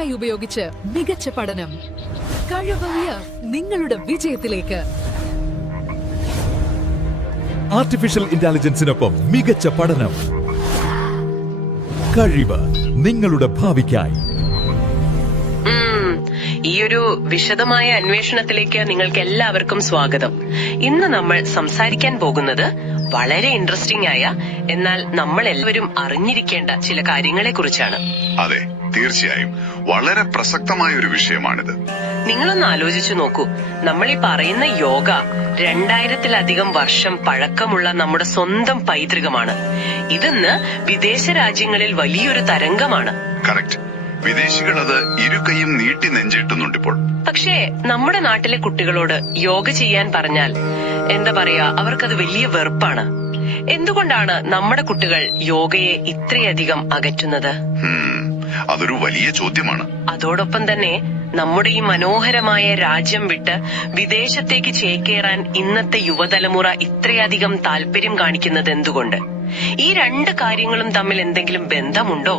AI ഉപയോഗിച്ച് മികച്ച പഠനം. കഴിവ് നിങ്ങളുടെ വിജയത്തിലേക്ക്. ആർട്ടിഫിഷ്യൽ ഇന്റലിജൻസിനൊപ്പം മികച്ച പഠനം. കഴിവ് നിങ്ങളുടെ ഭാവിക്കായി. ഈ ഒരു വിശദമായ അന്വേഷണത്തിലേക്ക് നിങ്ങൾക്ക് എല്ലാവർക്കും സ്വാഗതം. ഇന്ന് നമ്മൾ സംസാരിക്കാൻ പോകുന്നത് വളരെ ഇൻട്രസ്റ്റിംഗ് ആയ, എന്നാൽ നമ്മൾ എല്ലാവരും അറിഞ്ഞിരിക്കേണ്ട ചില കാര്യങ്ങളെ കുറിച്ചാണ്. അതെ, തീർച്ചയായും വളരെ പ്രസക്തമായ ഒരു വിഷയമാണിത്. നിങ്ങളൊന്ന് ആലോചിച്ചു നോക്കൂ. നമ്മൾ ഈ പറയുന്ന യോഗ 2000-ലധികം വർഷം പഴക്കമുള്ള നമ്മുടെ സ്വന്തം പൈതൃകമാണ്. ഇതിന്ന് വിദേശ രാജ്യങ്ങളിൽ വലിയൊരു തരംഗമാണ്. കറക്റ്റ്. വിദേശികൾ അത് ഇരുകൈയും നീട്ടി നെഞ്ചിട്ടുന്നുണ്ട് ഇപ്പോൾ. പക്ഷേ നമ്മുടെ നാട്ടിലെ കുട്ടികളോട് യോഗ ചെയ്യാൻ പറഞ്ഞാൽ എന്താ പറയാ, അവർക്കത് വലിയ വെറുപ്പാണ്. എന്തുകൊണ്ടാണ് നമ്മുടെ കുട്ടികൾ യോഗയെ ഇത്രയധികം അകറ്റുന്നത്? അതൊരു വലിയ ചോദ്യമാണ്. അതോടൊപ്പം തന്നെ നമ്മുടെ ഈ മനോഹരമായ രാജ്യം വിട്ട് വിദേശത്തേക്ക് ചേക്കേറാൻ ഇന്നത്തെ യുവതലമുറ ഇത്രയധികം താല്പര്യം കാണിക്കുന്നത് എന്തുകൊണ്ട്? ഈ രണ്ട് കാര്യങ്ങളും തമ്മിൽ എന്തെങ്കിലും ബന്ധമുണ്ടോ?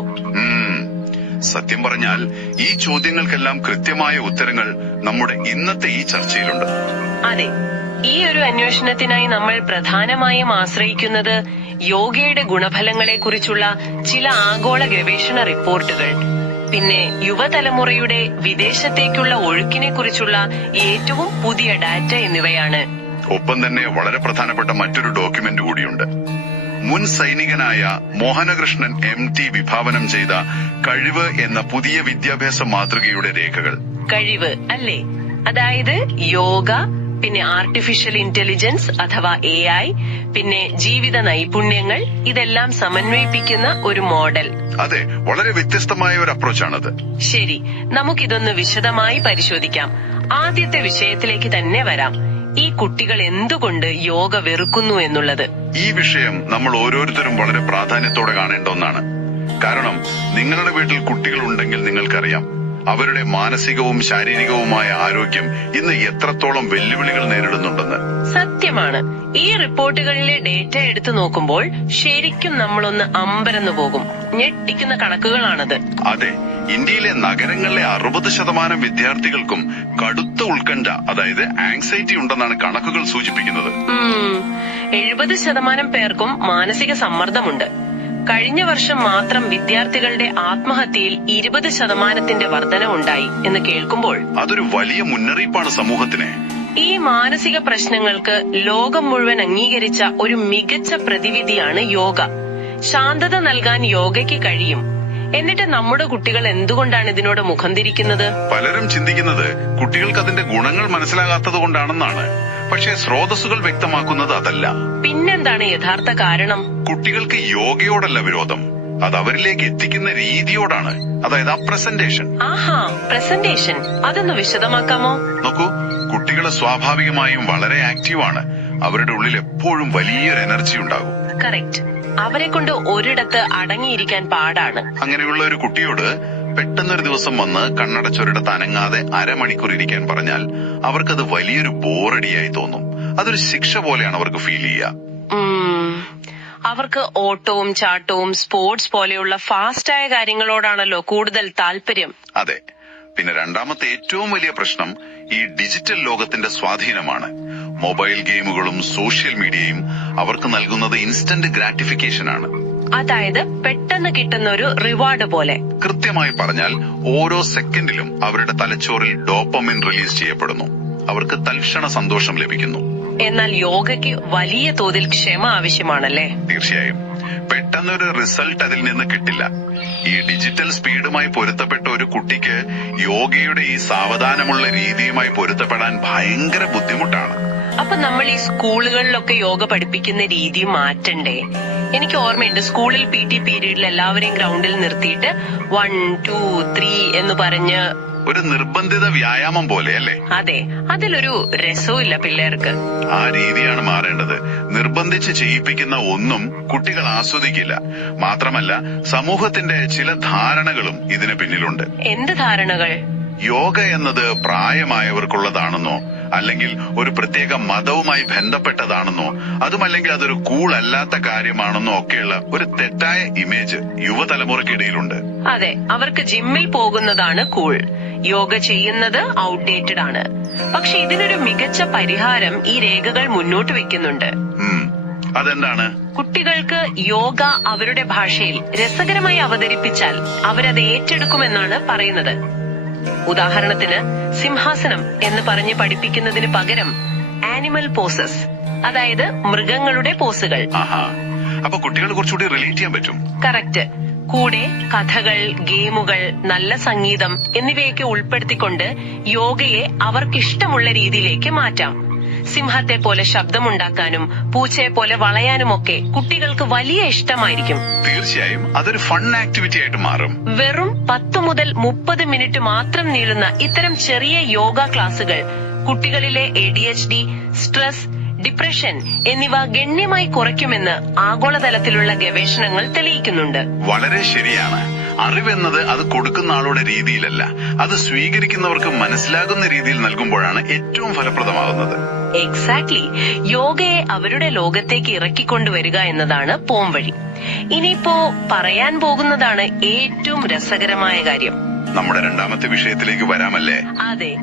സത്യം പറഞ്ഞാൽ ഈ ചോദ്യങ്ങൾക്കെല്ലാം കൃത്യമായ ഉത്തരങ്ങൾ നമ്മുടെ ഇന്നത്തെ ഈ ചർച്ചയിലുണ്ട്. അതെ, ഈ ഒരു അന്വേഷണത്തിനായി നമ്മൾ പ്രധാനമായും ആശ്രയിക്കുന്നത് യോഗയുടെ ഗുണഫലങ്ങളെ കുറിച്ചുള്ള ചില ആഗോള ഗവേഷണ റിപ്പോർട്ടുകൾ, പിന്നെ യുവതലമുറയുടെ വിദേശത്തേക്കുള്ള ഒഴുക്കിനെ കുറിച്ചുള്ള ഏറ്റവും പുതിയ ഡാറ്റ എന്നിവയാണ്. ഒപ്പം തന്നെ വളരെ പ്രധാനപ്പെട്ട മറ്റൊരു ഡോക്യുമെന്റ് കൂടിയുണ്ട്. മുൻ സൈനികനായ മോഹനകൃഷ്ണൻ MT വിഭാവനം ചെയ്ത കഴിവ് എന്ന പുതിയ വിദ്യാഭ്യാസ മാതൃകയുടെ രേഖകൾ. കഴിവ് അല്ലേ? അതായത് യോഗ, പിന്നെ ആർട്ടിഫിഷ്യൽ ഇന്റലിജൻസ് അഥവാ AI, പിന്നെ ജീവിത നൈപുണ്യങ്ങൾ, ഇതെല്ലാം സമന്വയിപ്പിക്കുന്ന ഒരു മോഡൽ. അതെ, വളരെ വ്യത്യസ്തമായ ഒരു അപ്രോച്ചാണത്. ശരി, നമുക്കിതൊന്ന് വിശദമായി പരിശോധിക്കാം. ആദ്യത്തെ വിഷയത്തിലേക്ക് തന്നെ വരാം. ഈ കുട്ടികൾ എന്തുകൊണ്ട് യോഗ വെറുക്കുന്നു എന്നുള്ളത്. ഈ വിഷയം നമ്മൾ ഓരോരുത്തരും വളരെ പ്രാധാന്യത്തോടെ കാണേണ്ട ഒന്നാണ്. കാരണം നിങ്ങളുടെ വീട്ടിൽ കുട്ടികൾ ഉണ്ടെങ്കിൽ നിങ്ങൾക്കറിയാം അവരുടെ മാനസികവും ശാരീരികവുമായ ആരോഗ്യം ഇന്ന് എത്രത്തോളം വെല്ലുവിളികൾ നേരിടുന്നുണ്ടെന്ന്. സത്യമാണ്. ഈ റിപ്പോർട്ടുകളിലെ ഡേറ്റ എടുത്തു നോക്കുമ്പോൾ ശരിക്കും നമ്മളൊന്ന് അമ്പരന്നു പോകും. ഞെട്ടിക്കുന്ന കണക്കുകളാണത്. അതെ, ഇന്ത്യയിലെ നഗരങ്ങളിലെ 60% വിദ്യാർത്ഥികൾക്കും കടുത്ത ഉത്കണ്ഠ, അതായത് ആങ്സൈറ്റി ഉണ്ടെന്നാണ് കണക്കുകൾ സൂചിപ്പിക്കുന്നത്. 70% പേർക്കും മാനസിക സമ്മർദ്ദമുണ്ട്. കഴിഞ്ഞ വർഷം മാത്രം വിദ്യാർത്ഥികളുടെ ആത്മഹത്യയിൽ 20% വർധനവുണ്ടായി എന്ന് കേൾക്കുമ്പോൾ അതൊരു വലിയ മുന്നറിയിപ്പാണ് സമൂഹത്തിന്. ഈ മാനസിക പ്രശ്നങ്ങൾക്ക് ലോകം മുഴുവൻ അംഗീകരിച്ച ഒരു മികച്ച പ്രതിവിധിയാണ് യോഗ. ശാന്തത നൽകാൻ യോഗയ്ക്ക് കഴിയും. എന്നിട്ട് നമ്മുടെ കുട്ടികൾ എന്തുകൊണ്ടാണ് ഇതിനോട് മുഖം തിരിക്കുന്നത്? പലരും ചിന്തിക്കുന്നത് കുട്ടികൾക്ക് അതിന്റെ ഗുണങ്ങൾ മനസ്സിലാകാത്തത് കൊണ്ടാണെന്നാണ്. പക്ഷേ സ്രോതസ്സുകൾ വ്യക്തമാക്കുന്നത് അതല്ല. പിന്നെന്താണ് യഥാർത്ഥ കാരണം? കുട്ടികൾക്ക് യോഗയോടല്ല വിരോധം, അത് അവരിലേക്ക് എത്തിക്കുന്ന രീതിയോടാണ്. അതായത് ആ പ്രസന്റേഷൻ. പ്രസന്റേഷൻ, അതൊന്ന് വിശദമാക്കാമോ? നോക്കൂ, കുട്ടികൾ സ്വാഭാവികമായും വളരെ ആക്റ്റീവാണ്. അവരുടെ ഉള്ളിൽ എപ്പോഴും വലിയൊരു എനർജി ഉണ്ടാകും. കറക്റ്റ്. അവരെ കൊണ്ട് ഒരിടത്ത് അടങ്ങിയിരിക്കാൻ പാടാണ്. അങ്ങനെയുള്ള ഒരു കുട്ടിയോട് പെട്ടെന്നൊരു ദിവസം വന്ന് കണ്ണടച്ചൊരിടത്ത് അനങ്ങാതെ അരമണിക്കൂർ ഇരിക്കാൻ പറഞ്ഞാൽ അവർക്കത് വലിയൊരു ബോറടിയായി തോന്നും. അതൊരു ശിക്ഷ പോലെയാണ് അവർക്ക് ഫീൽ ചെയ്യുക. അവർക്ക് ഓട്ടവും ചാട്ടവും സ്പോർട്സ് പോലെയുള്ള ഫാസ്റ്റായ കാര്യങ്ങളോടാണല്ലോ കൂടുതൽ താല്പര്യം. അതെ. പിന്നെ രണ്ടാമത്തെ ഏറ്റവും വലിയ പ്രശ്നം ഈ ഡിജിറ്റൽ ലോകത്തിന്റെ സ്വാധീനമാണ്. മൊബൈൽ ഗെയിമുകളും സോഷ്യൽ മീഡിയയും അവർക്ക് നൽകുന്നത് ഇൻസ്റ്റന്റ് ഗ്രാറ്റിഫിക്കേഷൻ ആണ്. അതായത് പെട്ടെന്ന് കിട്ടുന്ന ഒരു റിവാർഡ് പോലെ. കൃത്യമായി പറഞ്ഞാൽ ഓരോ സെക്കൻഡിലും അവരുടെ തലച്ചോറിൽ ഡോപ്പമിൻ റിലീസ് ചെയ്യപ്പെടുന്നു. അവർക്ക് തൽക്ഷണ സന്തോഷം ലഭിക്കുന്നു. എന്നാൽ യോഗയ്ക്ക് വലിയ തോതിൽ ക്ഷമ ആവശ്യമാണല്ലേ? തീർച്ചയായും. പെട്ടെന്നൊരു റിസൾട്ട് അതിൽ നിന്ന് കിട്ടില്ല. ഈ ഡിജിറ്റൽ സ്പീഡുമായി പൊരുത്തപ്പെട്ട ഒരു കുട്ടിക്ക് യോഗയുടെ ഈ സാവധാനമുള്ള രീതിയുമായി പൊരുത്തപ്പെടാൻ ഭയങ്കര ബുദ്ധിമുട്ടാണ്. അപ്പൊ നമ്മൾ ഈ സ്കൂളുകളിലൊക്കെ യോഗ പഠിപ്പിക്കുന്ന രീതി മാറ്റണ്ടേ? എനിക്ക് ഓർമ്മയുണ്ട്, സ്കൂളിൽ PT പീരീഡിൽ എല്ലാവരെയും ഗ്രൗണ്ടിൽ നിർത്തിയിട്ട് 1 2 3 എന്ന് പറഞ്ഞ് ഒരു നിർബന്ധിത വ്യായാമം പോലെ അല്ലേ? അതെ, അതിലൊരു രസവുമില്ല പിള്ളേർക്ക്. ആ രീതിയാണ് മാറേണ്ടത്. നിർബന്ധിച്ച് ചെയ്യിപ്പിക്കുന്ന ഒന്നും കുട്ടികൾ ആസ്വദിക്കില്ല. മാത്രമല്ല സമൂഹത്തിന്റെ ചില ധാരണകളും ഇതിന് പിന്നിലുണ്ട്. എന്ത് ധാരണകൾ? യോഗ എന്നത് പ്രായമായവർക്കുള്ളതാണെന്നോ അല്ലെങ്കിൽ ഒരു പ്രത്യേക മതവുമായി ബന്ധപ്പെട്ടതാണെന്നോ അതുമല്ലെങ്കിൽ അതൊരു കൂൾ അല്ലാത്ത കാര്യമാണെന്നോ ഒക്കെയുള്ള ഒരു തെറ്റായ ഇമേജ് യുവതലമുറയ്ക്കിടയിലുണ്ട്. അതെ, അവർക്ക് ജിമ്മിൽ പോകുന്നതാണ് കൂൾ, യോഗ ചെയ്യുന്നത് ഔട്ട്ഡേറ്റഡ് ആണ്. പക്ഷെ ഇതിനൊരു മികച്ച പരിഹാരം ഈ രേഖകൾ മുന്നോട്ട് വെക്കുന്നുണ്ട്. അതെന്താണ്? കുട്ടികൾക്ക് യോഗ അവരുടെ ഭാഷയിൽ രസകരമായി അവതരിപ്പിച്ചാൽ അവരത് ഏറ്റെടുക്കുമെന്നാണ് പറയുന്നത്. ഉദാഹരണത്തിന് സിംഹാസനം എന്ന് പറഞ്ഞ് പഠിപ്പിക്കുന്നതിന് പകരം ആനിമൽ പോസസ്, അതായത് മൃഗങ്ങളുടെ പോസുകൾ. അപ്പൊ കുട്ടികൾ കുറച്ചുകൂടി റിലേറ്റ് ചെയ്യാൻ പറ്റും. കറക്റ്റ്. കൂടെ കഥകൾ, ഗെയിമുകൾ, നല്ല സംഗീതം എന്നിവയൊക്കെ ഉൾപ്പെടുത്തിക്കൊണ്ട് യോഗയെ അവർക്കിഷ്ടമുള്ള രീതിയിലേക്ക് മാറ്റാം. സിംഹത്തെ പോലെ ശബ്ദമുണ്ടാക്കാനും പൂച്ചയെ പോലെ വളയാനുമൊക്കെ കുട്ടികൾക്ക് വലിയ ഇഷ്ടമായിരിക്കും. തീർച്ചയായും അതൊരു ഫൺ ആക്ടിവിറ്റി ആയിട്ട് മാറും. വെറും 10 മുതൽ 30 മിനിറ്റ് മാത്രം നീളുന്ന ഇത്തരം ചെറിയ യോഗ ക്ലാസുകൾ കുട്ടികളിലെ ADHD, സ്ട്രെസ്, ഡിപ്രഷൻ എന്നിവ ഗണ്യമായി കുറയ്ക്കുമെന്ന് ആഗോളതലത്തിലുള്ള ഗവേഷണങ്ങൾ തെളിയിക്കുന്നുണ്ട്. വളരെ ശരിയാണ്. അറിവെന്നത് അത് കൊടുക്കുന്ന ആളുടെ രീതിയിലല്ല, അത് സ്വീകരിക്കുന്നവർക്ക് മനസ്സിലാകുന്ന രീതിയിൽ നൽകുമ്പോഴാണ് ഏറ്റവും ഫലപ്രദമാകുന്നത്. എക്സാക്ട്ലി. യോഗയെ അവരുടെ ലോകത്തേക്ക് ഇറക്കിക്കൊണ്ടുവരിക എന്നതാണ് പോംവഴി. ഇനിയിപ്പോ പറയാൻ പോകുന്നതാണ് ഏറ്റവും രസകരമായ കാര്യം. നമ്മുടെ രണ്ടാമത്തെ വിഷയത്തിലേക്ക് വരാമല്ലേ? അതെ.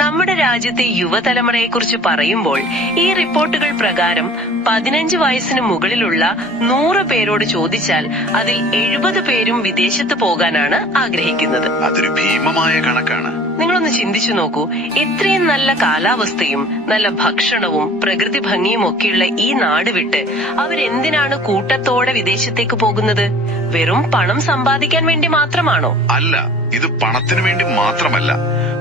നമ്മുടെ രാജ്യത്തെ യുവതലമുറയെക്കുറിച്ച് പറയുമ്പോൾ ഈ റിപ്പോർട്ടുകൾ പ്രകാരം 15 വയസ്സിന് മുകളിലുള്ള 100 പേരോട് ചോദിച്ചാൽ അതിൽ 70 പേരും വിദേശത്ത് പോകാനാണ് ആഗ്രഹിക്കുന്നത്. അതൊരു ഭീമമായ കണക്കാണ്. നിങ്ങളൊന്ന് ചിന്തിച്ചു നോക്കൂ. ഇത്രയും നല്ല കാലാവസ്ഥയും നല്ല ഭക്ഷണവും പ്രകൃതി ഭംഗിയും ഒക്കെയുള്ള ഈ നാട് വിട്ട് അവരെന്തിനാണ് കൂട്ടത്തോടെ വിദേശത്തേക്ക് പോകുന്നത്? വെറും പണം സമ്പാദിക്കാൻ വേണ്ടി മാത്രമാണോ? അല്ല, ഇത് പണത്തിനു വേണ്ടി മാത്രമല്ല.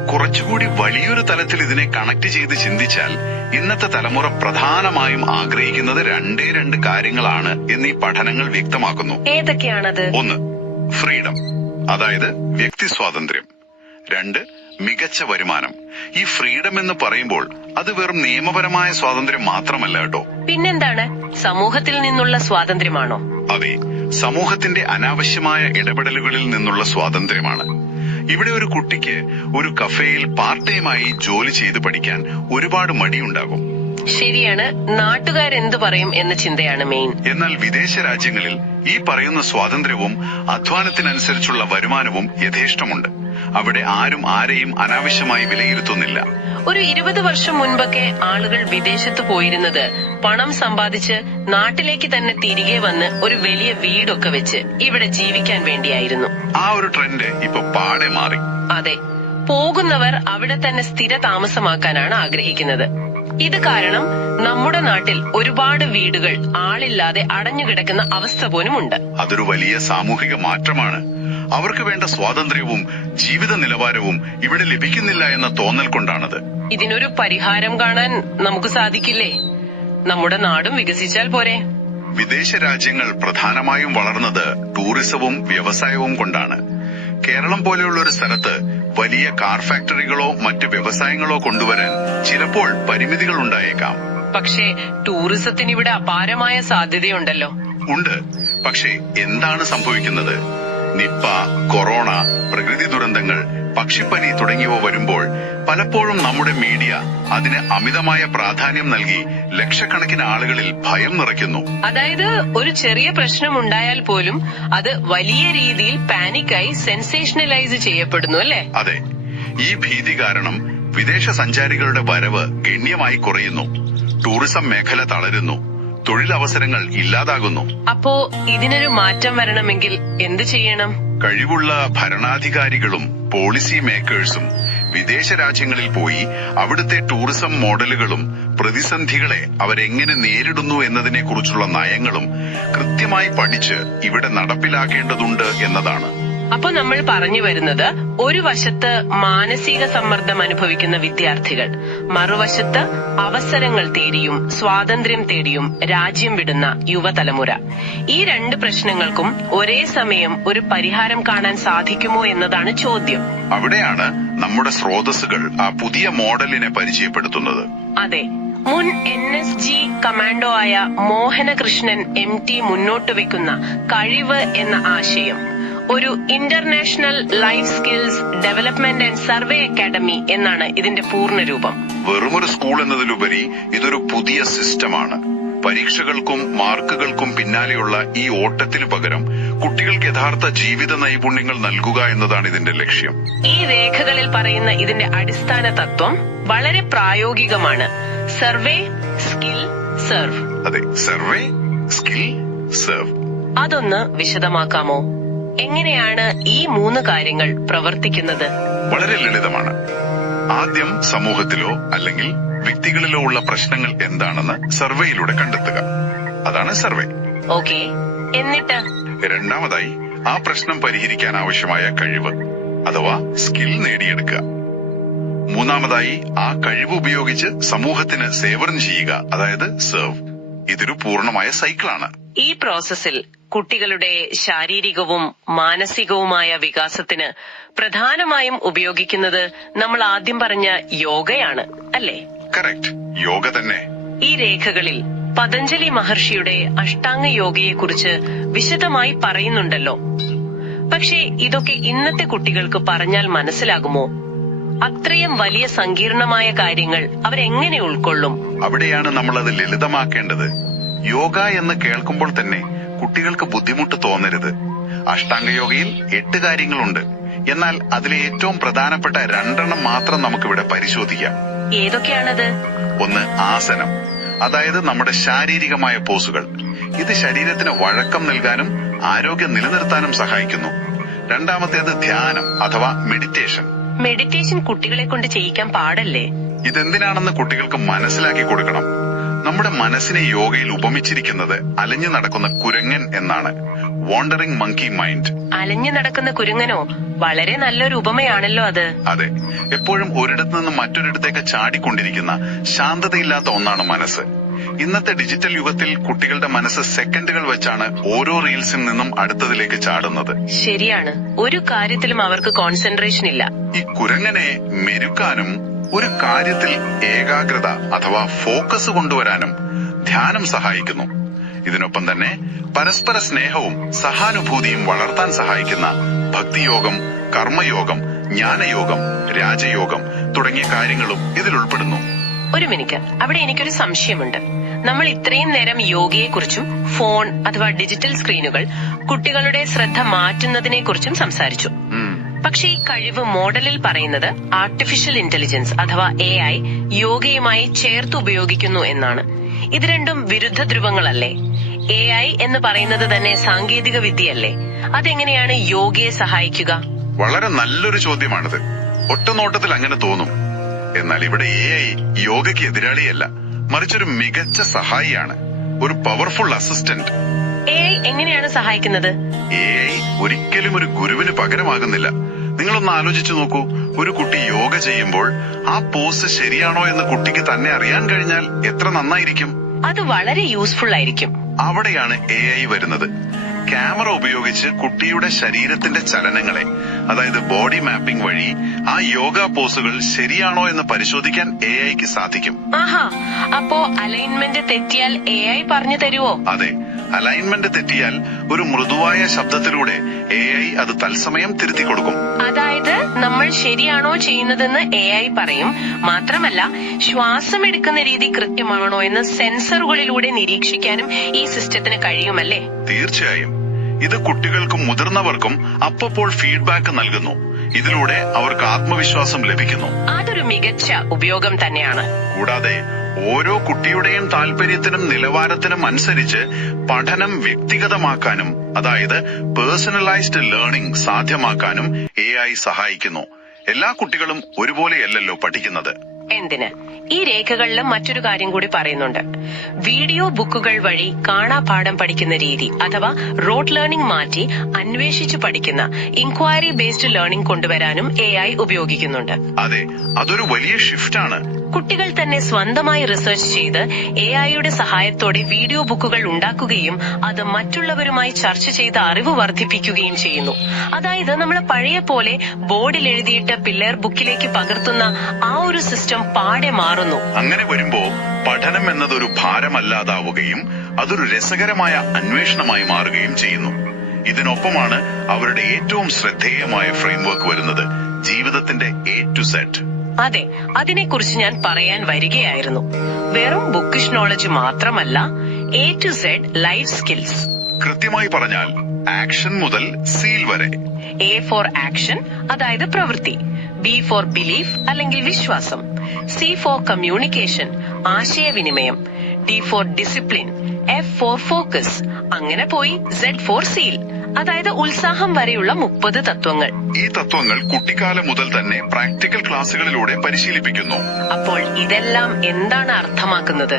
കുറച്ചുകൂടി വലിയൊരു തലത്തിൽ ഇതിനെ കണക്ട് ചെയ്ത് ചിന്തിച്ചാൽ ഇന്നത്തെ തലമുറ പ്രധാനമായും ആഗ്രഹിക്കുന്നത് രണ്ട് കാര്യങ്ങളാണ് എന്ന് ഈ പഠനങ്ങൾ വ്യക്തമാക്കുന്നു. ഏതൊക്കെയാണത്? 1, ഫ്രീഡം, അതായത് വ്യക്തി സ്വാതന്ത്ര്യം. 2, മികച്ച വരുമാനം. ഈ ഫ്രീഡം എന്ന് പറയുമ്പോൾ അത് വെറും നിയമപരമായ സ്വാതന്ത്ര്യം മാത്രമല്ല കേട്ടോ. പിന്നെന്താണ്? സമൂഹത്തിൽ നിന്നുള്ള സ്വാതന്ത്ര്യമാണോ? അതെ, സമൂഹത്തിന്റെ അനാവശ്യമായ ഇടപെടലുകളിൽ നിന്നുള്ള സ്വാതന്ത്ര്യമാണ്. ഇവിടെ ഒരു കുട്ടിക്ക് ഒരു കഫേയിൽ പാർട്ട് ടൈമായി ജോലി ചെയ്ത് പഠിക്കാൻ ഒരുപാട് മടിയുണ്ടാകും. ശരിയാണ്. നാട്ടുകാരെന്തു പറയും എന്ന ചിന്തയാണ് മെയിൻ. എന്നാൽ വിദേശ രാജ്യങ്ങളിൽ ഈ പറയുന്ന സ്വാതന്ത്ര്യവും അധ്വാനത്തിനനുസരിച്ചുള്ള വരുമാനവും യഥേഷ്ടമുണ്ട്. അവിടെ ആരും ആരെയും അനാവശ്യമായി വിലയിരുത്തുന്നില്ല. ഒരു 20 വർഷം മുൻപൊക്കെ ആളുകൾ വിദേശത്ത് പോയിരുന്നത് പണം സമ്പാദിച്ച് നാട്ടിലേക്ക് തന്നെ തിരികെ വന്ന് ഒരു വലിയ വീടൊക്കെ വെച്ച് ഇവിടെ ജീവിക്കാൻ വേണ്ടിയായിരുന്നു. ആ ഒരു ട്രെൻഡ് ഇപ്പൊ പാടെ മാറി. അതെ, പോകുന്നവർ അവിടെ തന്നെ സ്ഥിര താമസമാക്കാനാണ് ആഗ്രഹിക്കുന്നത്. ഇത് കാരണം നമ്മുടെ നാട്ടിൽ ഒരുപാട് വീടുകൾ ആളില്ലാതെ അടഞ്ഞുകിടക്കുന്ന അവസ്ഥ പോലുമുണ്ട്. അതൊരു വലിയ സാമൂഹിക മാറ്റമാണ്. അവർക്ക് വേണ്ട സ്വാതന്ത്ര്യവും ജീവിത നിലവാരവും ഇവിടെ ലഭിക്കുന്നില്ല എന്ന തോന്നൽ കൊണ്ടാണത്. ഇതിനൊരു പരിഹാരം കാണാൻ നമുക്ക് സാധിക്കില്ലേ? നമ്മുടെ നാടും വികസിച്ചാൽ പോരെ? വിദേശ രാജ്യങ്ങൾ പ്രധാനമായും വളർന്നത് ടൂറിസവും വ്യവസായവും കൊണ്ടാണ്. കേരളം പോലെയുള്ള ഒരു സ്ഥലത്ത് വലിയ കാർ ഫാക്ടറികളോ മറ്റ് വ്യവസായങ്ങളോ കൊണ്ടുവരാൻ ചിലപ്പോൾ പരിമിതികൾ ഉണ്ടായേക്കാം. പക്ഷേ ടൂറിസത്തിന് ഇവിടെ അപാരമായ സാധ്യതയുണ്ടല്ലോ. ഉണ്ട്. പക്ഷേ എന്താണ് സംഭവിക്കുന്നത്? നിപ്പ, കൊറോണ, പ്രകൃതി ദുരന്തങ്ങൾ, പക്ഷിപ്പനി തുടങ്ങിയവ വരുമ്പോൾ പലപ്പോഴും നമ്മുടെ മീഡിയ അതിന് അമിതമായ പ്രാധാന്യം നൽകി ലക്ഷക്കണക്കിന് ആളുകളിൽ ഭയം നിറയ്ക്കുന്നു. അതായത് ഒരു ചെറിയ പ്രശ്നം ഉണ്ടായാൽ പോലും അത് വലിയ രീതിയിൽ പാനിക്കായി സെൻസേഷണലൈസ് ചെയ്യപ്പെടുന്നു അല്ലേ? അതെ. ഈ ഭീതി കാരണം വിദേശ സഞ്ചാരികളുടെ വരവ് ഗണ്യമായി കുറയുന്നു. ടൂറിസം മേഖല തളരുന്നു. തൊഴിലവസരങ്ങൾ ഇല്ലാതാകുന്നു. അപ്പോ ഇതിനൊരു മാറ്റം വരണമെങ്കിൽ എന്ത് ചെയ്യണം? കഴിവുള്ള ഭരണാധികാരികളും പോളിസി മേക്കേഴ്സും വിദേശ രാജ്യങ്ങളിൽ പോയി അവിടുത്തെ ടൂറിസം മോഡലുകളും പ്രതിസന്ധികളെ അവരെങ്ങനെ നേരിടുന്നു എന്നതിനെ കുറിച്ചുള്ള നയങ്ങളും കൃത്യമായി പഠിച്ച് ഇവിടെ നടപ്പിലാക്കേണ്ടതുണ്ട് എന്നതാണ്. അപ്പൊ നമ്മൾ പറഞ്ഞു വരുന്നത്, ഒരു വശത്ത് മാനസിക സമ്മർദ്ദം അനുഭവിക്കുന്ന വിദ്യാർത്ഥികൾ, മറുവശത്ത് അവസരങ്ങൾ തേടിയും സ്വാതന്ത്ര്യം തേടിയും രാജ്യം വിടുന്ന യുവതലമുര. ഈ 2 പ്രശ്നങ്ങൾക്കും ഒരേ സമയം ഒരു പരിഹാരം കാണാൻ സാധിക്കുമോ എന്നതാണ് ചോദ്യം. അവിടെയാണ് നമ്മുടെ സ്രോതസ്സുകൾ ആ പുതിയ മോഡലിനെ പരിചയപ്പെടുത്തുന്നത്. അതെ. മുൻ NSG കമാൻഡോ ആയ മോഹനകൃഷ്ണൻ MT മുന്നോട്ട് വെക്കുന്ന കഴിവ് എന്ന ആശയം ഒരു international life skills development and survey academy എന്നാണ് ഇതിന്റെ പൂർണ്ണരൂപം. വെറുമൊരു സ്കൂൾ എന്നതിലുപരി ഇതൊരു പുതിയ സിസ്റ്റമാണ്. പരീക്ഷകൾക്കും മാർക്കുകൾക്കും പിന്നാലെയുള്ള ഈ ഓട്ടത്തിനു പകരം കുട്ടികൾക്ക് യഥാർത്ഥ ജീവിത നൈപുണ്യങ്ങൾ നൽകുക എന്നതാണ് ഇതിന്റെ ലക്ഷ്യം. ഈ രേഖകളിൽ പറയുന്ന ഇതിന്റെ അടിസ്ഥാന തത്വം വളരെ പ്രായോഗികമാണ്. Survey, skill, serve. അതെ, സർവേ, സ്കിൽ, സെർവ്. അതൊന്ന് വിശദമാക്കാമോ? എങ്ങനെയാണ് ഈ 3 കാര്യങ്ങൾ പ്രവർത്തിക്കുന്നത്? വളരെ ലളിതമാണ്. ആദ്യം സമൂഹത്തിലോ അല്ലെങ്കിൽ വ്യക്തികളിലോ ഉള്ള പ്രശ്നങ്ങൾ എന്താണെന്ന് സർവേയിലൂടെ കണ്ടെത്തുക. അതാണ് സർവേ. ഓക്കെ, എന്നിട്ട് രണ്ടാമതായി ആ പ്രശ്നം പരിഹരിക്കാൻ ആവശ്യമായ കഴിവ് അഥവാ സ്കിൽ നേടിയെടുക്കുക. മൂന്നാമതായി ആ കഴിവ് ഉപയോഗിച്ച് സമൂഹത്തിന് സേവനം ചെയ്യുക, അതായത് സെർവ്. ഇതൊരു പൂർണ്ണമായ സൈക്കിളാണ്. ഈ പ്രോസസ്സിൽ കുട്ടികളുടെ ശാരീരികവും മാനസികവുമായ വികാസത്തിന് പ്രധാനമായും ഉപയോഗിക്കുന്നത് നമ്മൾ ആദ്യം പറഞ്ഞ യോഗയാണ്, അല്ലേ? കറക്റ്റ്, യോഗ തന്നെ. ഈ രേഖകളിൽ പതഞ്ജലി മഹർഷിയുടെ അഷ്ടാംഗ യോഗയെക്കുറിച്ച് വിശദമായി പറയുന്നുണ്ടല്ലോ. പക്ഷേ ഇതൊക്കെ ഇന്നത്തെ കുട്ടികൾക്ക് പറഞ്ഞാൽ മനസ്സിലാകുമോ? അത്രയും വലിയ സങ്കീർണമായ കാര്യങ്ങൾ അവരെങ്ങനെ ഉൾക്കൊള്ളും? അവിടെയാണ് നമ്മൾ അത് ലളിതമാക്കേണ്ടത്. യോഗ എന്ന് കേൾക്കുമ്പോൾ തന്നെ കുട്ടികൾക്ക് ബുദ്ധിമുട്ട് തോന്നരുത്. അഷ്ടാംഗ യോഗയിൽ 8 കാര്യങ്ങളുണ്ട്. എന്നാൽ അതിലെ ഏറ്റവും പ്രധാനപ്പെട്ട 2 മാത്രം നമുക്കിവിടെ പരിശോധിക്കാം. ഏതൊക്കെയാണത്? ഒന്ന് ആസനം, അതായത് നമ്മുടെ ശാരീരികമായ പോസുകൾ. ഇത് ശരീരത്തിന് വഴക്കം നൽകാനും ആരോഗ്യം നിലനിർത്താനും സഹായിക്കുന്നു. രണ്ടാമത്തേത് ധ്യാനം അഥവാ മെഡിറ്റേഷൻ. മെഡിറ്റേഷൻ കുട്ടികളെ കൊണ്ട് ചെയ്യിക്കാൻ പാടല്ലേ? ഇതെന്തിനാണെന്ന് കുട്ടികൾക്ക് മനസ്സിലാക്കി കൊടുക്കണം. നമ്മുടെ മനസ്സിനെ യോഗയിൽ ഉപമിച്ചിരിക്കുന്നത് അലഞ്ഞു നടക്കുന്ന കുരങ്ങൻ എന്നാണ്. Wandering monkey mind. അലഞ്ഞു നടക്കുന്ന കുരങ്ങനോ? വളരെ നല്ലൊരു ഉപമയാണല്ലോ അത്. അതെ, എപ്പോഴും ഒരിടത്ത് നിന്ന് മറ്റൊരിടത്തേക്ക് ചാടിക്കൊണ്ടിരിക്കുന്ന ശാന്തതയില്ലാത്ത ഒന്നാണ് മനസ്സ്. ഇന്നത്തെ ഡിജിറ്റൽ യുഗത്തിൽ കുട്ടികളുടെ മനസ്സ് സെക്കൻഡുകൾ വെച്ചാണ് ഓരോ റീൽസിൽ നിന്നും അടുത്തതിലേക്ക് ചാടുന്നത്. ശരിയാണ്, ഒരു കാര്യത്തിലും അവർക്ക് കോൺസെൻട്രേഷൻ ഇല്ല. ഈ കുരങ്ങനെ മെരുക്കാനും ഒരു കാര്യത്തിൽ ഏകാഗ്രത അഥവാ ഫോക്കസ് കൊണ്ടുവരാനും ധ്യാനം സഹായിക്കുന്നു. ഇതിനൊപ്പം തന്നെ പരസ്പര സ്നേഹവും സഹാനുഭൂതിയും വളർത്താൻ സഹായിക്കുന്ന ഭക്തിയോഗം, കർമ്മയോഗം, ജ്ഞാനയോഗം, രാജയോഗം തുടങ്ങിയ കാര്യങ്ങളും ഇതിൽ ഉൾപ്പെടുന്നു. ഒരു മിനിറ്റ്, അവിടെ എനിക്കൊരു സംശയമുണ്ട്. നമ്മൾ ഇത്രയും നേരം യോഗയെക്കുറിച്ചും ഫോൺ അഥവാ ഡിജിറ്റൽ സ്ക്രീനുകൾ കുട്ടികളുടെ ശ്രദ്ധ മാറ്റുന്നതിനെ കുറിച്ചും സംസാരിച്ചു. പക്ഷെ ഈ കഴിവ് മോഡലിൽ പറയുന്നത് ആർട്ടിഫിഷ്യൽ ഇന്റലിജൻസ് അഥവാ AI യോഗയുമായി ചേർത്ത് ഉപയോഗിക്കുന്നു എന്നാണ്. ഇത് രണ്ടും വിരുദ്ധ ധ്രുവങ്ങളല്ലേ? AI എന്ന് പറയുന്നത് തന്നെ സാങ്കേതിക വിദ്യയല്ലേ? അതെങ്ങനെയാണ് യോഗയെ സഹായിക്കുക? വളരെ നല്ലൊരു ചോദ്യമാണിത്. ഒറ്റനോട്ടത്തിൽ അങ്ങനെ തോന്നും. എന്നാൽ ഇവിടെ AI യോഗയ്ക്ക് എതിരാളിയല്ല, മറിച്ചൊരു മികച്ച സഹായിയാണ്, ഒരു പവർഫുൾ അസിസ്റ്റന്റ്. AI എങ്ങനെയാണ് സഹായിക്കുന്നത്? AI ഒരിക്കലും ഒരു ഗുരുവിന് പകരമാകുന്നില്ല. നിങ്ങളൊന്ന് ആലോചിച്ചു നോക്കൂ. ഒരു കുട്ടി യോഗ ചെയ്യുമ്പോൾ ആ പോസ് ശരിയാണോ എന്ന് കുട്ടിക്ക് തന്നെ അറിയാൻ കഴിഞ്ഞാൽ എത്ര നന്നായിരിക്കും. അത് വളരെ യൂസ്ഫുൾ ആയിരിക്കും. അവിടെയാണ് AI വരുന്നത്. ക്യാമറ ഉപയോഗിച്ച് കുട്ടിയുടെ ശരീരത്തിന്റെ ചലനങ്ങളെ, അതായത് ബോഡി മാപ്പിംഗ് വഴി ആ യോഗ പോസുകൾ ശരിയാണോ എന്ന് പരിശോധിക്കാൻ AIക്ക് സാധിക്കും. ആഹാ, അപ്പോ അലൈൻമെന്റ് തെറ്റിയാൽ AI പറഞ്ഞു തരുവോ? അതെ, അലൈൻമെന്റ് തെറ്റിയാൽ ഒരു മൃദുവായ ശബ്ദത്തിലൂടെ AI അത് തത്സമയം തിരുത്തി കൊടുക്കും. അതായത് നമ്മൾ ശരിയാണോ ചെയ്യുന്നതെന്ന് AI പറയും. മാത്രമല്ല ശ്വാസം എടുക്കുന്ന രീതി കൃത്യമാണോ എന്ന് സെൻസറുകളിലൂടെ നിരീക്ഷിക്കാനും ഈ സിസ്റ്റത്തിന് കഴിയുമല്ലേ? തീർച്ചയായും. ഇത് കുട്ടികൾക്കും മുതിർന്നവർക്കും അപ്പോൾ ഫീഡ്ബാക്ക് നൽകുന്നു. ഇതിലൂടെ അവർക്ക് ആത്മവിശ്വാസം ലഭിക്കുന്നു. അതൊരു മികച്ച ഉപയോഗം തന്നെയാണ്. കൂടാതെ ഓരോ കുട്ടിയുടെയും താല്പര്യത്തിനും നിലവാരത്തിനും അനുസരിച്ച് പഠനം വ്യക്തിഗതമാക്കാനും, അതായത് പേഴ്സണലൈസ്ഡ് ലേണിംഗ് സാധ്യമാക്കാനും AI സഹായിക്കുന്നു. എല്ലാ കുട്ടികളും ഒരുപോലെയല്ലല്ലോ പഠിക്കുന്നത്. എന്തിന്? ഈ രേഖകളിൽ മറ്റൊരു കാര്യം കൂടി പറയുന്നുണ്ട്. വീഡിയോ ബുക്കുകൾ വഴി കാണാപാഠം പഠിക്കുന്ന രീതി അഥവാ റോട്ട് ലേണിംഗ് മാറ്റി അന്വേഷിച്ചു പഠിക്കുന്ന ഇൻക്വയറി ബേസ്ഡ് ലേണിംഗ് കൊണ്ടുവരാനും AI ഉപയോഗിക്കുന്നുണ്ട്. അതെ, അതൊരു വലിയ ഷിഫ്റ്റാണ്. കുട്ടികൾ തന്നെ സ്വന്തമായി റിസർച്ച് ചെയ്ത് AIയുടെ സഹായത്തോടെ വീഡിയോ ബുക്കുകൾ ഉണ്ടാക്കുകയും അത് മറ്റുള്ളവരുമായി ചർച്ച ചെയ്ത് അറിവ് വർദ്ധിപ്പിക്കുകയും ചെയ്യുന്നു. അതായത് നമ്മൾ പഴയ പോലെ ബോർഡിൽ എഴുതിയിട്ട് പിള്ളേർ ബുക്കിലേക്ക് പകർത്തുന്ന ആ ഒരു സിസ്റ്റം പാടെ മാറുന്നു. അങ്ങനെ വരുമ്പോ പഠനം എന്നതൊരു ഭാരമല്ലാതാവുകയും അതൊരു രസകരമായ അന്വേഷണമായി മാറുകയും ചെയ്യുന്നു. ഇതിനൊപ്പമാണ് അവരുടെ ഏറ്റവും ശ്രദ്ധേയമായ ഫ്രെയിംവർക്ക് വരുന്നത്, ജീവിതത്തിന്റെ A to Z. അതെ, അതിനെക്കുറിച്ച് ഞാൻ പറയാൻ വരികയായിരുന്നു. വെറും ബുക്കിഷ് നോളജ് മാത്രമല്ല, A to Z life skills. കൃത്യമായി പറഞ്ഞാൽ ആക്ഷൻ മുതൽ സീൽ വരെ. A ഫോർ ആക്ഷൻ, അതായത് പ്രവൃത്തി. B ഫോർ ബിലീഫ് അല്ലെങ്കിൽ വിശ്വാസം. C ഫോർ കമ്മ്യൂണിക്കേഷൻ, ആശയവിനിമയം. D for discipline. F for focus. അങ്ങനെ പോയി Z ഫോർ സീൽ, അതായത് ഉത്സാഹം വരെയുള്ള 30 തത്വങ്ങൾ. ഈ തത്വങ്ങൾ കുട്ടിക്കാലം മുതൽ തന്നെ പ്രാക്ടിക്കൽ ക്ലാസുകളിലൂടെ പരിശീലിപ്പിക്കുന്നു. അപ്പോൾ ഇതെല്ലാം എന്താണ് അർത്ഥമാക്കുന്നത്?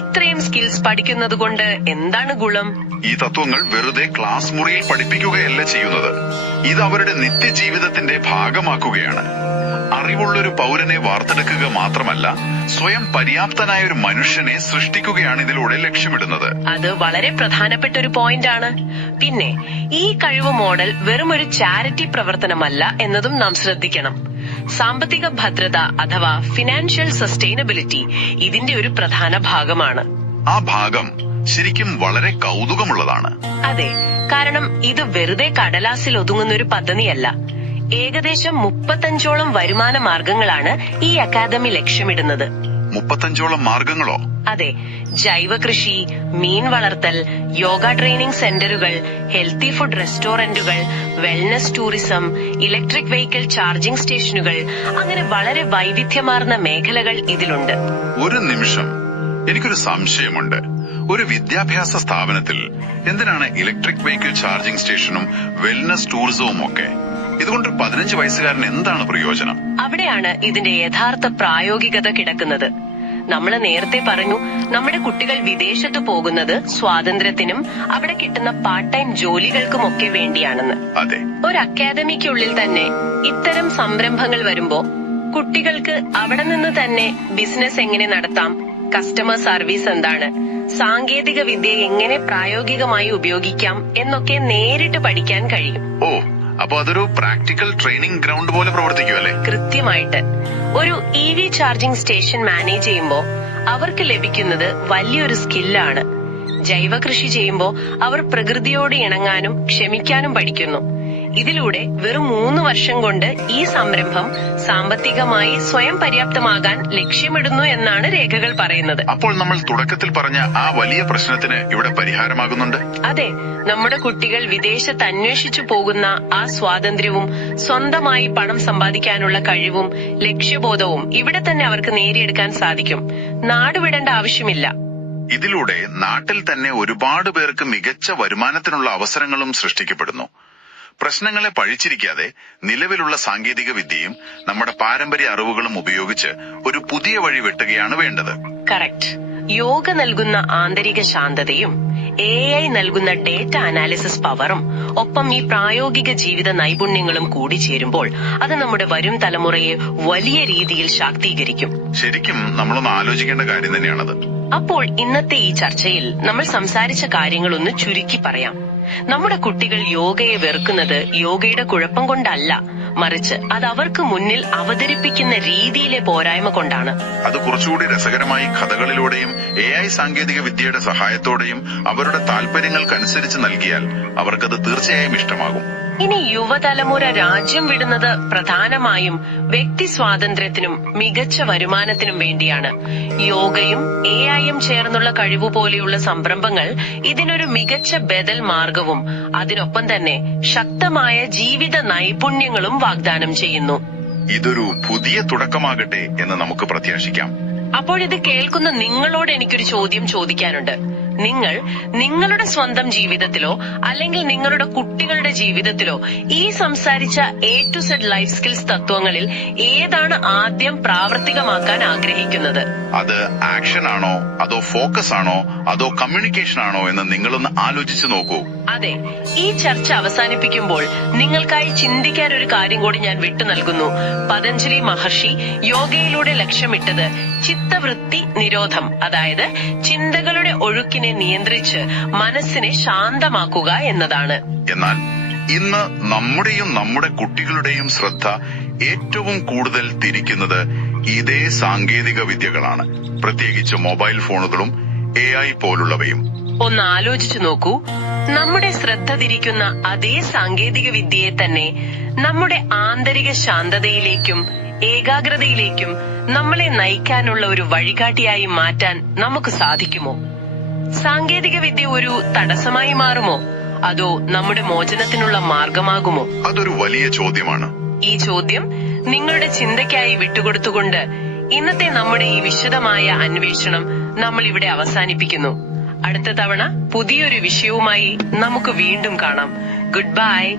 ഇത്രയും സ്കിൽസ് പഠിക്കുന്നത് കൊണ്ട് എന്താണ് ഗുണം? ഈ തത്വങ്ങൾ വെറുതെ ക്ലാസ് മുറിയിൽ പഠിപ്പിക്കുകയല്ല ചെയ്യുന്നത്, ഇത് അവരുടെ നിത്യജീവിതത്തിന്റെ ഭാഗമാക്കുകയാണ്. അറിവുള്ളൊരു പൗരനെ വാർത്തെടുക്കുക മാത്രമല്ല, സ്വയം പര്യാപ്തനായ ഒരു മനുഷ്യനെ സൃഷ്ടിക്കുകയാണ് ഇതിലൂടെ ലക്ഷ്യമിടുന്നത്. അത് വളരെ പ്രധാനപ്പെട്ട ഒരു പോയിന്റ് ആണ്. പിന്നെ ഈ കഴിവ് മോഡൽ വെറും ഒരു ചാരിറ്റി പ്രവർത്തനമല്ല എന്നതും നാം ശ്രദ്ധിക്കണം. സാമ്പത്തിക ഭദ്രത അഥവാ ഫിനാൻഷ്യൽ സസ്റ്റൈനബിലിറ്റി ഇതിന്റെ ഒരു പ്രധാന ഭാഗമാണ്. ആ ഭാഗം ശരിക്കും വളരെ കൗതുകമുള്ളതാണ്. അതെ, കാരണം ഇത് വെറുതെ കടലാസിൽ ഒതുങ്ങുന്ന ഒരു പദ്ധതിയല്ല. ഏകദേശം 35ഓളം വരുമാന മാർഗങ്ങളാണ് ഈ അക്കാദമി ലക്ഷ്യമിടുന്നത്. 35ഓളം മാർഗങ്ങളോ? അതെ, ജൈവ കൃഷി, മീൻ വളർത്തൽ, യോഗ ട്രെയിനിംഗ് സെന്ററുകൾ, ഹെൽത്തി ഫുഡ് റെസ്റ്റോറന്റുകൾ, wellness tourism, electric vehicle charging സ്റ്റേഷനുകൾ, അങ്ങനെ വളരെ വൈവിധ്യമാർന്ന മേഖലകൾ ഇതിലുണ്ട്. ഒരു നിമിഷം, എനിക്കൊരു സംശയമുണ്ട്. ഒരു വിദ്യാഭ്യാസ സ്ഥാപനത്തിൽ എന്തിനാണ് ഇലക്ട്രിക് വെഹിക്കിൾ ചാർജിംഗ് സ്റ്റേഷനും വെൽനസ് ടൂറിസവും ഒക്കെ? ഇതുകൊണ്ട് 15 വയസ്സുകാരൻ എന്താണ് പ്രയോജനം? അവിടെയാണ് ഇതിന്റെ യഥാർത്ഥ പ്രായോഗികത കിടക്കുന്നത്. നമ്മൾ നേരത്തെ പറഞ്ഞു, നമ്മുടെ കുട്ടികൾ വിദേശത്ത് പോകുന്നത് സ്വാതന്ത്ര്യത്തിനും അവിടെ കിട്ടുന്ന പാർട്ട് ടൈം ജോലികൾക്കുമൊക്കെ വേണ്ടിയാണെന്ന്. അതെ, ഒരു അക്കാദമിക്കുള്ളിൽ തന്നെ ഇത്തരം സംരംഭങ്ങൾ വരുമ്പോ കുട്ടികൾക്ക് അവിടെ നിന്ന് തന്നെ ബിസിനസ് എങ്ങനെ നടത്താം, കസ്റ്റമർ സർവീസ് എന്താണ്, സാങ്കേതിക വിദ്യ എങ്ങനെ പ്രായോഗികമായി ഉപയോഗിക്കാം എന്നൊക്കെ നേരിട്ട് പഠിക്കാൻ കഴിയും. ഓ, അപ്പൊ അതൊരു പ്രാക്ടിക്കൽ ട്രെയിനിങ് ഗ്രൗണ്ട് പോലെ പ്രവർത്തിക്കുമല്ലേ? കൃത്യമായിട്ട്. ഒരു EV ചാർജിംഗ് സ്റ്റേഷൻ മാനേജ് ചെയ്യുമ്പോ അവർക്ക് ലഭിക്കുന്നത് വലിയൊരു സ്കില്ലാണ്. ജൈവ കൃഷി ചെയ്യുമ്പോ അവർ പ്രകൃതിയോട് ഇണങ്ങാനും ക്ഷമിക്കാനും പഠിക്കുന്നു. ഇതിലൂടെ വെറും 3 വർഷം കൊണ്ട് ഈ സംരംഭം സാമ്പത്തികമായി സ്വയം പര്യാപ്തമാകാൻ ലക്ഷ്യമിടുന്നു എന്നാണ് രേഖകൾ പറയുന്നത്. അപ്പോൾ നമ്മൾ തുടക്കത്തിൽ പറഞ്ഞ ആ വലിയ പ്രശ്നത്തിന് ഇവിടെ പരിഹാരമാകുന്നുണ്ട്. അതെ, നമ്മുടെ കുട്ടികൾ വിദേശത്ത് അന്വേഷിച്ചു പോകുന്ന ആ സ്വാതന്ത്ര്യവും സ്വന്തമായി പണം സമ്പാദിക്കാനുള്ള കഴിവും ലക്ഷ്യബോധവും ഇവിടെ തന്നെ അവർക്ക് നേടിയെടുക്കാൻ സാധിക്കും. നാടുവിടേണ്ട ആവശ്യമില്ല. ഇതിലൂടെ നാട്ടിൽ തന്നെ ഒരുപാട് പേർക്ക് മികച്ച വരുമാനത്തിനുള്ള അവസരങ്ങളും സൃഷ്ടിക്കപ്പെടുന്നു. പ്രശ്നങ്ങളെ പഴിച്ചിരിക്കാതെ നിലവിലുള്ള സാങ്കേതിക വിദ്യയും നമ്മുടെ പാരമ്പര്യ അറിവുകളും ഉപയോഗിച്ച് ഒരു പുതിയ വഴി വെട്ടുകയാണ് വേണ്ടത്. കറക്റ്റ്. യോഗ നൽകുന്ന ആന്തരിക ശാന്തതയും AI നൽകുന്ന ഡേറ്റ അനാലിസിസ് പവറും ഒപ്പം ഈ പ്രായോഗിക ജീവിത നൈപുണ്യങ്ങളും കൂടി ചേരുമ്പോൾ അത് നമ്മുടെ വരും തലമുറയെ വലിയ രീതിയിൽ ശാക്തീകരിക്കും. ശരിക്കും നമ്മളൊന്ന് ആലോചിക്കേണ്ട കാര്യം തന്നെയാണത്. അപ്പോൾ ഇന്നത്തെ ഈ ചർച്ചയിൽ നമ്മൾ സംസാരിച്ച കാര്യങ്ങളൊന്ന് ചുരുക്കി പറയാം. നമ്മുടെ കുട്ടികൾ യോഗയെ വെറുക്കുന്നത് യോഗയുടെ കുഴപ്പം കൊണ്ടല്ല, മറിച്ച് അത് അവർക്ക് മുന്നിൽ അവതരിപ്പിക്കുന്ന രീതിയിലെ പോരായ്മ കൊണ്ടാണ്. അത് കുറച്ചുകൂടി രസകരമായി കഥകളിലൂടെയും AI സാങ്കേതിക വിദ്യയുടെ സഹായത്തോടെയും അവരുടെ താല്പര്യങ്ങൾക്കനുസരിച്ച് നൽകിയാൽ അവർക്കത് തീർച്ചയായും ഇഷ്ടമാകും. ഇനി യുവതലമുറ രാജ്യം വിടുന്നത് പ്രധാനമായും വ്യക്തി സ്വാതന്ത്ര്യത്തിനും മികച്ച വരുമാനത്തിനും വേണ്ടിയാണ്. യോഗയും AIയും ചേർന്നുള്ള കഴിവ് പോലെയുള്ള സംരംഭങ്ങൾ ഇതിനൊരു മികച്ച ബദൽ മാർഗവും അതിനൊപ്പം തന്നെ ശക്തമായ ജീവിത നൈപുണ്യങ്ങളും വാഗ്ദാനം ചെയ്യുന്നു. ഇതൊരു പുതിയ തുടക്കമാകട്ടെ എന്ന് നമുക്ക് പ്രത്യാശിക്കാം. അപ്പോഴിത് കേൾക്കുന്ന നിങ്ങളോട് എനിക്കൊരു ചോദ്യം ചോദിക്കാനുണ്ട്. നിങ്ങൾ നിങ്ങളുടെ സ്വന്തം ജീവിതത്തിലോ അല്ലെങ്കിൽ നിങ്ങളുടെ കുട്ടികളുടെ ജീവിതത്തിലോ ഈ സംസാരിച്ച A to Z life skills തത്വങ്ങളിൽ ഏതാണ് ആദ്യം പ്രാവർത്തികമാക്കാൻ ആഗ്രഹിക്കുന്നത്? അത് ആക്ഷൻ ആണോ, അതോ ഫോക്കസ് ആണോ, അതോ കമ്മ്യൂണിക്കേഷൻ ആണോ എന്ന് നിങ്ങളൊന്ന് ആലോചിച്ചു നോക്കൂ. അതെ, ഈ ചർച്ച അവസാനിപ്പിക്കുമ്പോൾ നിങ്ങൾക്കായി ചിന്തിക്കാൻ ഒരു കാര്യം കൂടി ഞാൻ വിട്ടു നൽകുന്നു. പതഞ്ജലി മഹർഷി യോഗയിലൂടെ ലക്ഷ്യമിട്ടത് ചിത്തവൃത്തി നിരോധം, അതായത് ചിന്തകളുടെ ഒഴുക്കിനെ നിയന്ത്രിച്ച് മനസ്സിനെ ശാന്തമാക്കുക എന്നതാണ്. എന്നാൽ ഇന്ന് നമ്മുടെയും നമ്മുടെ കുട്ടികളുടെയും ശ്രദ്ധ ഏറ്റവും കൂടുതൽ തിരിക്കുന്നത് ഇതേ സാങ്കേതിക വിദ്യകളാണ്, പ്രത്യേകിച്ച് മൊബൈൽ ഫോണുകളും AI പോലുള്ളവയും. ഒന്ന് ആലോചിച്ചു നോക്കൂ, നമ്മുടെ ശ്രദ്ധ തിരിക്കുന്ന അതേ സാങ്കേതിക വിദ്യയെ തന്നെ നമ്മുടെ ആന്തരിക ശാന്തതയിലേക്കും ഏകാഗ്രതയിലേക്കും നമ്മളെ നയിക്കാനുള്ള ഒരു വഴികാട്ടിയായി മാറ്റാൻ നമുക്ക് സാധിക്കുമോ? സാങ്കേതിക വിദ്യ ഒരു തടസ്സമായി മാറുമോ, അതോ നമ്മുടെ മോചനത്തിനുള്ള മാർഗമാകുമോ? അതൊരു വലിയ ചോദ്യമാണ്. ഈ ചോദ്യം നിങ്ങളുടെ ചിന്തയ്ക്കായി വിട്ടുകൊടുത്തുകൊണ്ട് ഇന്നത്തെ നമ്മുടെ ഈ വിശദമായ അന്വേഷണം നമ്മൾ ഇവിടെ അവസാനിപ്പിക്കുന്നു. അടുത്ത തവണ പുതിയൊരു വിഷയവുമായി നമുക്ക് വീണ്ടും കാണാം. Good bye.